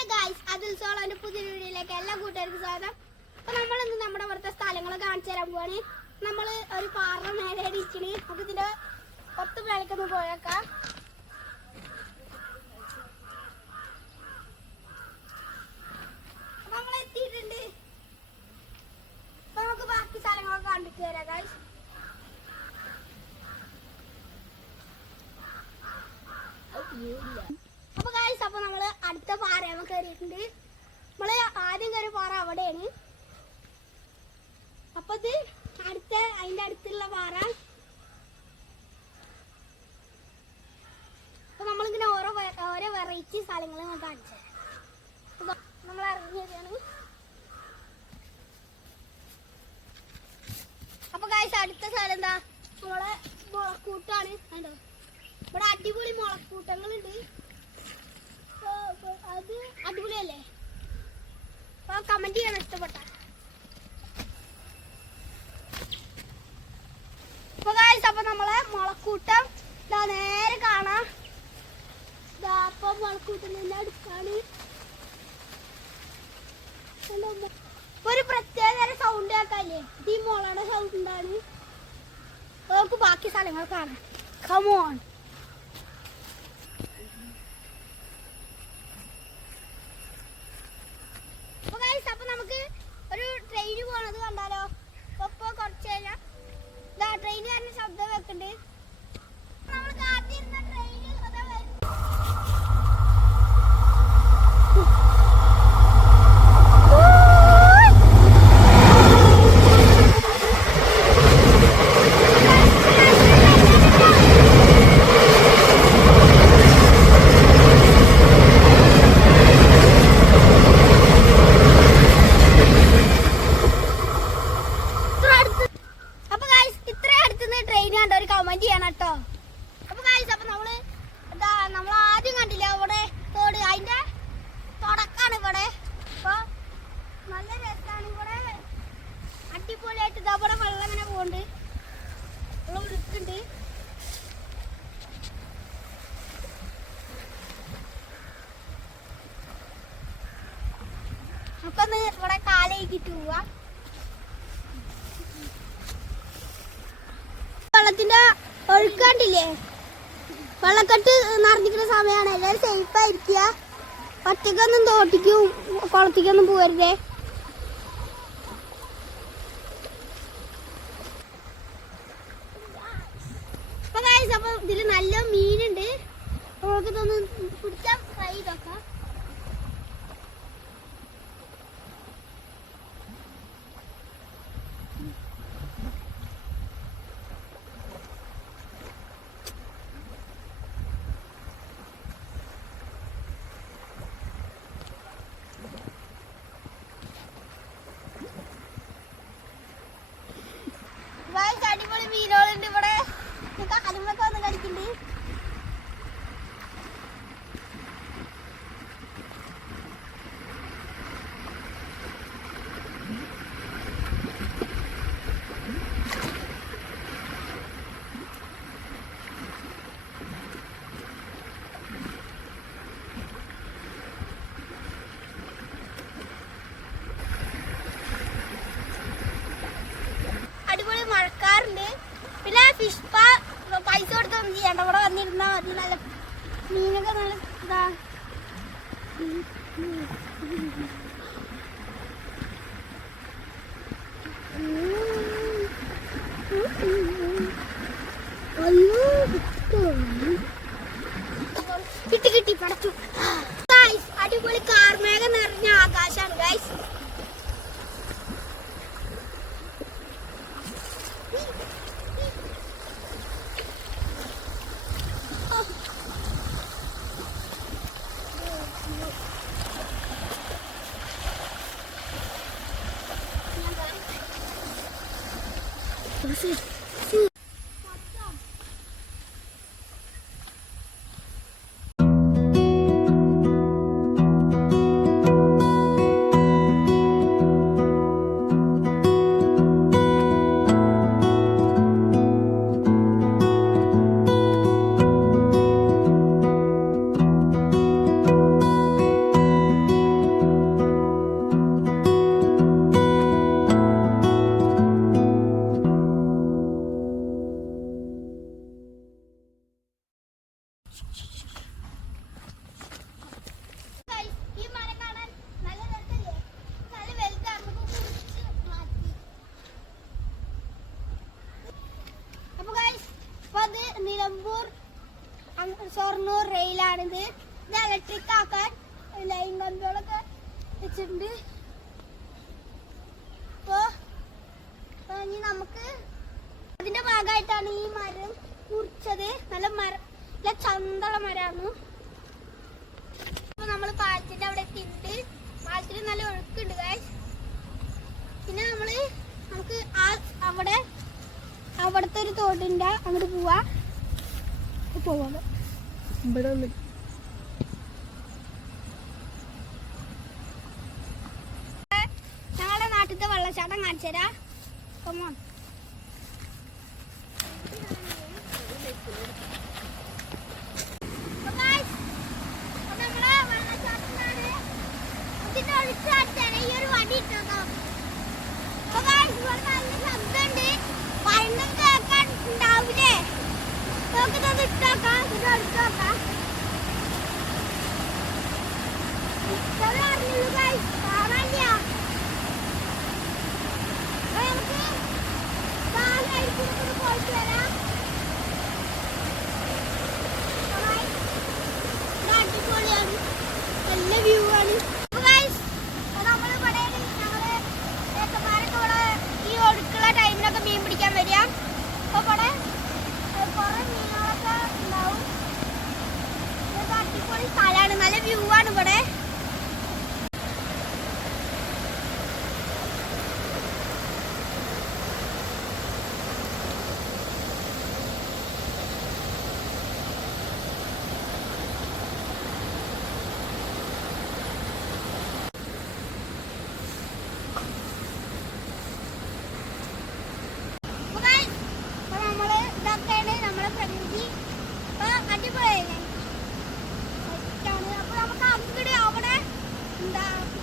Hello guys, Atul സോളോന്റെ പുതിയ വീഡിയോയിലേക്ക് എല്ലാ കൂട്ടുകാർക്കും സ്വാഗതം. അപ്പൊ നമ്മളിന്ന് നമ്മുടെ ഇവിടുത്തെ സ്ഥലങ്ങൾ കാണിച്ചു തരാൻ പോവാണ്. നമ്മള് ഒരു പാറ മേലെ ഇരിക്കണ്. നമുക്ക് ഇതിന്റെ 10 മേലേക്കൊന്ന് പോയേക്കാം. നമ്മൾ എത്തിയിട്ടുണ്ട്. അപ്പൊ നമുക്ക് ബാക്കി സ്ഥലങ്ങളൊക്കെ കണ്ടിട്ട് വരാം ഗായ്സ്. അപ്പൊ ഗായ്സ്, അപ്പൊ നമ്മള് അടുത്ത പാറ കയറിയിട്ടുണ്ട്. നമ്മള് ആദ്യം കയറിയ പാറ അവിടെയാണ്. അപ്പൊ ഇത് അതിന്റെ അടുത്തുള്ള പാറ. അപ്പൊ നമ്മളിങ്ങനെ ഓരോ വെറൈറ്റി സ്ഥലങ്ങൾ കാണിച്ചു തരാം. നമ്മൾ ഇറങ്ങിയതാണ്. അപ്പൊ ഗായ്സ്, അടുത്ത സ്ഥലം എന്താ, നമ്മളെ മുളക്കൂട്ടാണ്. കണ്ടോ, ഇവിടെ അടിപൊളി മുളക്കൂട്ടങ്ങളുണ്ട്. അത് അടിപൊളിയല്ലേ? കമന്റ് ചെയ്യാൻ ഇഷ്ടപ്പെട്ട. അപ്പൊ നമ്മളെ മുളക്കൂട്ടം നേരെ കാണാം. അപ്പൊ മുളക്കൂട്ടം തന്നെ അടുക്കാണ്. ഒരു പ്രത്യേക സൗണ്ട് കേൾക്കാല്ലേ, ഈ മുളയുടെ സൗണ്ട് ഉണ്ടാണ്. നമുക്ക് ബാക്കി സ്ഥലങ്ങൾ കാണാം. കമോൺ. അപ്പൊ നമുക്ക് ഒരു ട്രെയിൻ പോണത് കണ്ടാലോ? അപ്പൊ കുറച്ച് കഴിഞ്ഞാൽ ട്രെയിനുകാരന്റെ ശബ്ദം വെക്കുന്നുണ്ട്. നമ്മൾ കാത്തിരുന്ന ട്രെയിൻ കമന്റ് ചെയ്യണം കേട്ടോ. അപ്പൊ ഗായ്സ്, അപ്പൊ നമ്മൾ ആദ്യം കണ്ടില്ല അവിടെ തോട്, അതിന്റെ തുടക്കാണ് ഇവിടെ. അപ്പൊ നല്ല രസമാണ് ഇവിടെ. അടിപൊളിയായിട്ട് ഇതവിടെ വെള്ളം ഇങ്ങനെ പോകുന്നുണ്ട്, വെള്ളം ഒഴുക്കുണ്ട്. അപ്പൊ ഇവിടെ കാലേക്കിട്ട് പോവാ. വെള്ളത്തിന്റെ ഒഴുക്കാണ്ടില്ലേ, വെള്ളക്കെട്ട് നിറഞ്ഞിരിക്കുന്ന സമയമാണ്. എല്ലാവരും സേഫ് ആയിരിക്കുക. ഒറ്റക്കൊന്നും തോട്ടിക്കും കുളത്തിക്കൊന്നും പോകരുതേ. അപ്പൊ ഇതില് നല്ല മീനുണ്ട്. നമുക്ക് ഇതൊന്ന് പിടിക്കാൻ ട്രൈ ചെയ്തോക്കാം. അടിപൊളി മീനുകളുണ്ട് ഇവിടെ. കാലുമൊക്കെ വന്ന് കളിക്കുന്നുണ്ട്. മഴക്കാറുണ്ട്. പിന്നെ ഫിഷ് പൈസ കൊടുത്തൊന്നും ചെയ്യണ്ട, ഇവിടെ വന്നിരുന്നാ മതി. നല്ല മീനൊക്കെ നല്ല ഇതാ. കിട്ടി പടച്ചു. അടിപൊളി കാർമേഘം നിറഞ്ഞ ആകാശാണ് ഗൈസ്. ഷൊർണൂർ റെയിലാണിത്. ഇത് ഇലക്ട്രിക് ആക്കാൻ ലൈൻ കമ്പികളൊക്കെ വെച്ചിട്ടുണ്ട്. അപ്പോൾ ഇനി നമുക്ക് അതിന്റെ ഭാഗമായിട്ടാണ് ഈ മരം മുറിച്ചത്. നല്ല ചന്തള മരമാണ്. അപ്പൊ നമ്മൾ പാലത്തിന്റെ അവിടെ എത്തിയിട്ടുണ്ട്. പാലത്തിന് നല്ല ഒഴുക്കുണ്ട് ഗൈസ്. പിന്നെ നമുക്ക് അവിടുത്തെ ഒരു തോടിന്റെ അങ്ങോട്ട് പോവാം. ഇവിടെ ഞങ്ങളുടെ നാട്ടിലത്തെ വെള്ളച്ചാട്ടം കാണിച്ചു തരാം. കമോൺ. ഈ ഒരു വടി ഇട്ടോ നല്ല ശബ്ദമുണ്ട്. പഴങ്ങൾ കേൾക്കാൻ ഉണ്ടാവില്ലേ? നോക്കുന്നത് ഇട്ടോക്കാം. ഇത് എടുത്തോക്കാം. ഇത്രേ അറിഞ്ഞുള്ളൂ ഗൈസ്. കാണാനില്ല. നമുക്ക് താഴെ പോയിട്ട് വരാം. അടിപൊളിയാണ്. നല്ല വ്യൂ ആണ്. ഈ ഒഴുക്കുള്ള ടൈമിലൊക്കെ മീൻ പിടിക്കാൻ വരിക. അപ്പോൾ ഇവിടെ കുറെ മീനുകളൊക്കെ ഉണ്ടാവും. അടിപൊളി സ്ഥലമാണ്. നല്ല വ്യൂ ആണ് ഇവിടെ.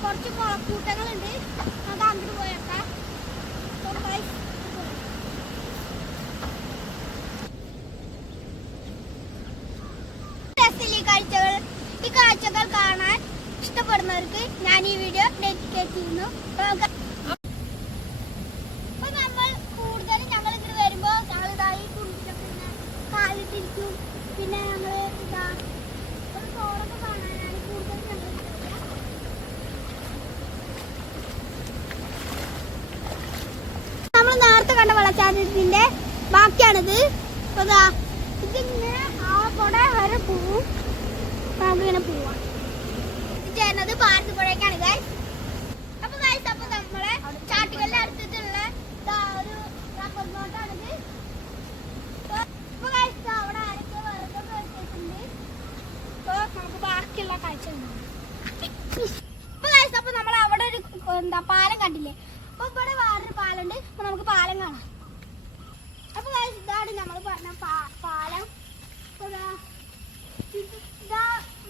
കുറച്ച് മുളക്കൂട്ടങ്ങളുണ്ട്. അത് അങ്ങോട്ട് പോയേക്കാം. ഈ കാഴ്ചകൾ കാണാൻ ഇഷ്ടപ്പെടുന്നവർക്ക് ഞാൻ ഈ വീഡിയോ ഡെഡിക്കേറ്റ് ചെയ്യുന്നു. അപ്പൊ നമ്മൾ കൂടുതലും ഞങ്ങൾ ഇങ്ങോട്ട് വരുമ്പോ ഞങ്ങൾ ഇതായി കുണ്ടിലൊക്കെ കാലിട്ടിരിക്കും. പിന്നെ ഞങ്ങൾ ഇതാ ഒരു തോടൊക്കെ കാണാനാണ് കൂടുതലും ഞങ്ങൾ. നേരത്തെ കണ്ട വെള്ളച്ചാട്ടത്തിന്റെ ബാക്കിയാണിത്. ഇതിങ്ങനെ അവിടെ വരെ പോവും. നമുക്കിങ്ങനെ പോവാം. ഇത് ചെയ്യുന്നത് ഭാരതപ്പുഴയ്ക്കാണ് ഗൈസ്. അപ്പൊ ഗൈസ് നമ്മളെ ചാട്ടുകളുടെ അടുത്തുള്ള ഒരു റബ്ബർ തോട്ടാണിത്. അപ്പൊ ഗൈസ് അവിടെ ആരൊക്കെ വെറുതെ വെച്ചിട്ടുണ്ട്. അപ്പൊ നമുക്ക് ബാക്കിയുള്ള കാഴ്ച. അപ്പൊ ഗൈസ് നമ്മൾ അവിടെ ഒരു പാലം കണ്ടില്ലേ? അപ്പൊ ഇവിടെ വേറൊരു പാലുണ്ട്. അപ്പൊ നമുക്ക് പാലം കാണാം. അപ്പൊ ഇതാണ് നമ്മൾ പറഞ്ഞ പാലം.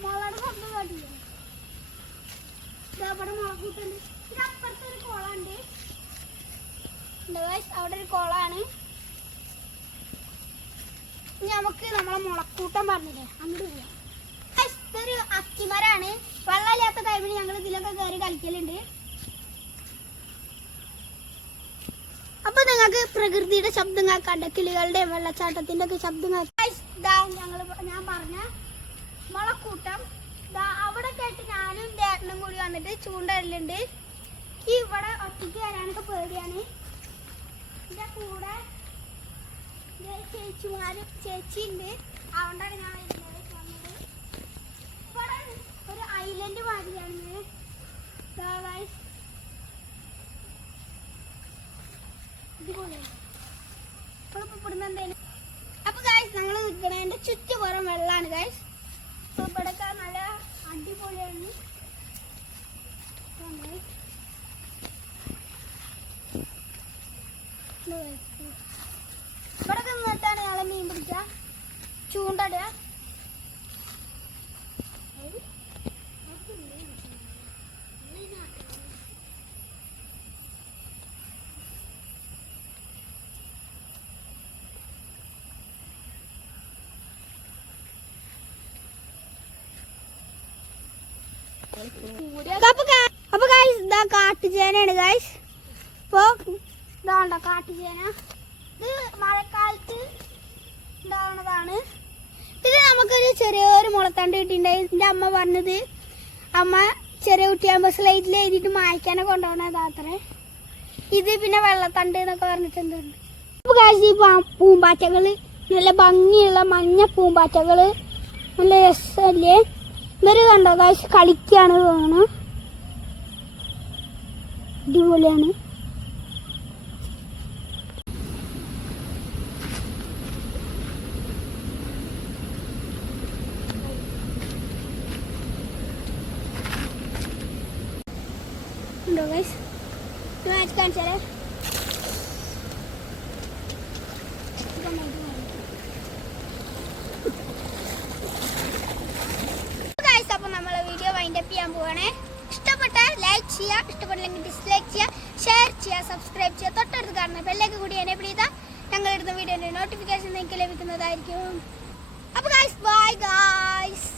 മുളയുടെ ശബ്ദം കണ്ടില്ലേ? ഇവിടെ മുളകൂട്ടുണ്ട്. ഇതിനപ്പുറത്ത് ഒരു കുളമുണ്ട്. അവിടെ ഒരു കുളമാണ്. നമുക്ക് നമ്മളെ മുളക്കൂട്ടം പറഞ്ഞില്ലേ അങ്ങോട്ട് പോവാം. ഇതൊരു അത്തിമരാണ്. വെള്ളമില്ലാത്ത ടൈമിൽ ഞങ്ങൾ ഇതിലൊക്കെ കയറി കളിക്കലുണ്ട്. അപ്പൊ നിങ്ങൾക്ക് പ്രകൃതിയുടെ ശബ്ദം കേൾക്കാണ്ട് കിളികളുടെ വെള്ളച്ചാട്ടത്തിന്റെ ഒക്കെ ശബ്ദം ഞാൻ പറഞ്ഞ മുളക്കൂട്ടം അവിടെ കേട്ട് ഞാനും ചേട്ടനും കൂടി വന്നിട്ട് ചൂണ്ടലുണ്ട്. ഈ ഇവിടെ ഒറ്റയ്ക്ക് വരാനൊക്കെ പേടിയാണ്. ഇതിന്റെ കൂടെ ചേച്ചിയുണ്ട്. അതുകൊണ്ടാണ് ഞാൻ വന്നത്. ഇവിടെ ഒരു ഐലൻഡ് മാതിരിയാണ്. അപ്പൊ ഗൈസ് ഞങ്ങൾ നിൽക്കണതിന്റെ ചുറ്റുപുറം വെള്ളമാണ് ഗൈസ്. അപ്പൊ ഇവിടെയൊക്കെ നല്ല അടിപൊളിയാണ്. ഇവിടെ നിന്നിട്ടാണ് ഞങ്ങളെ മീൻ പിടിക്കുക. ചൂണ്ടടുക. അപ്പൊ ഗൈസ് ഇതാ കാട്ടുചേനയാണ് ഗൈസ്. ഇപ്പൊ ഇതാണ്ടോ കാട്ടുചേന. ഇത് മഴക്കാലത്ത് ഉണ്ടാവുന്നതാണ്. ഇത് നമുക്കൊരു ചെറിയൊരു മുളത്തണ്ട് കിട്ടിയിട്ടുണ്ടായി. എൻ്റെ അമ്മ പറഞ്ഞത് അമ്മ ചെറിയ കുട്ടിയാകുമ്പോൾ സ്ലൈറ്റിൽ എഴുതിയിട്ട് മായ്ക്കാനെ കൊണ്ടുപോകണതാത്രേ. ഇത് പിന്നെ വെള്ളത്തണ്ട് എന്നൊക്കെ പറഞ്ഞിട്ടുണ്ട്. അപ്പോൾ കാഴ്ച ഈ പൂമ്പാറ്റകൾ നല്ല ഭംഗിയുള്ള മഞ്ഞ പൂമ്പാറ്റകൾ നല്ല രസമല്ലേ. ഇവര് കണ്ടോ കാഴ്ച കളിക്കുകയാണ് തോന്നുന്നു. അടിപൊളിയാണ്. ഉണ്ടോ ഗൈസ് മാച്ച് കാണിച്ചാലേ. അപ്പോൾ നമ്മളെ വീഡിയോ വൈൻഡപ്പ് ചെയ്യാൻ പോവാണേ. ഇഷ്ടപ്പെട്ട ലൈക്ക് ചെയ്യുക, ഇഷ്ടപ്പെട്ടില്ലെങ്കിൽ ഡിസ്ലൈക്ക് ചെയ്യുക, ഷെയർ ചെയ്യുക, സബ്സ്ക്രൈബ് ചെയ്യുക. തൊട്ടടുത്ത് കാണുന്ന ബെല്ലേക്ക് കൂടി എനേബിൾ ചെയ്താൽ ഞങ്ങളിടുന്ന വീഡിയോയുടെ നോട്ടിഫിക്കേഷൻ നിങ്ങൾക്ക് ലഭിക്കുന്നതായിരിക്കും. അപ്പോൾ ഗൈസ് ബൈ ഗൈസ്.